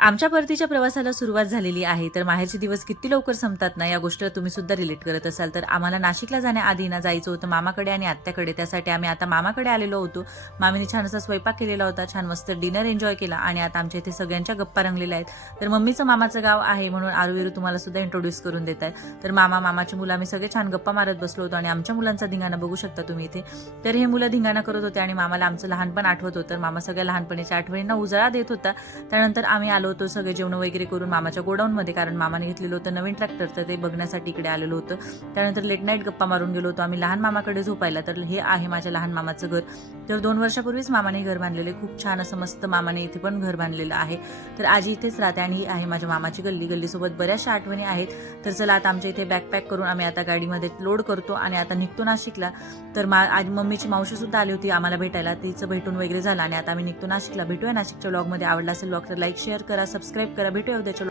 आमच्या परतीच्या प्रवासाला सुरुवात झालेली आहे. तर माहेरचे दिवस किती लवकर संपतात ना, या गोष्टीला तुम्ही सुद्धा रिलेट करत असाल. तर आम्हाला नाशिकला जाण्याआधी ना जायचं होतं मामाकडे आणि आत्याकडे. त्यासाठी आम्ही आता मामाकडे आलेलो होतो. मामीने छान असा स्वयंपाक केलेला होता, छान मस्त डिनर एन्जॉय केला आणि आता आमच्या इथे सगळ्यांच्या गप्पा रंगलेल्या आहेत. तर मम्मीचं मामाचं गाव आहे म्हणून आरुविरू तुम्हाला सुद्धा इंट्रोड्यूस करून देत आहे. तर मामाची मुलं आम्ही सगळे छान गप्पा मारत बसलो होतो आणि आमच्या मुलांचा धिंगाणा बघू शकता तुम्ही इथे. तर हे मुलं धिंगाणा करत होते आणि मामाला आमचं लहानपण आठवत होतं. मामा सगळ्या लहानपणीच्या आठवणींना उजाळा देत होता. त्यानंतर आम्ही आलो होतो सगळे जेवण वगैरे करून मामाच्या गोडाऊनमध्ये, कारण मामाने घेतलेलं होतं नवीन ट्रॅक्टर, तर ते बघण्यासाठी इकडे आलेलो होतं. त्यानंतर लेट नाईट गप्पा मारून गेलो होतो आम्ही लहान मामाकडे झोपायला. तर हे आहे माझ्या लहान मामाचं घर. तर 2 वर्षापूर्वीच मामाने घर बांधलेले, खूप छान असं मस्त मामाने इथे पण घर बांधलेलं आहे. तर आजी इथेच राहते आणि ही आहे माझ्या मामाची गल्ली. गल्लीसोबत बऱ्याचशा आठवणी आहेत. तर चला आता आमच्या इथे बॅकपॅक करून आम्ही आता गाडीमध्ये लोड करतो आणि आता निघतो नाशिकला. तर आज मम्मीची मावशी सुद्धा आली होती आम्हाला भेटायला, तिचं भेटून वगैरे झालं आणि आता आम्ही निघतो नाशिकला. भेटूया नाशिकच्या व्लॉगमध्ये. आवडला असेल व्लॉग तर लाईक शेअर करा, सबस्क्राईब करा. भेटूया उद्याच्या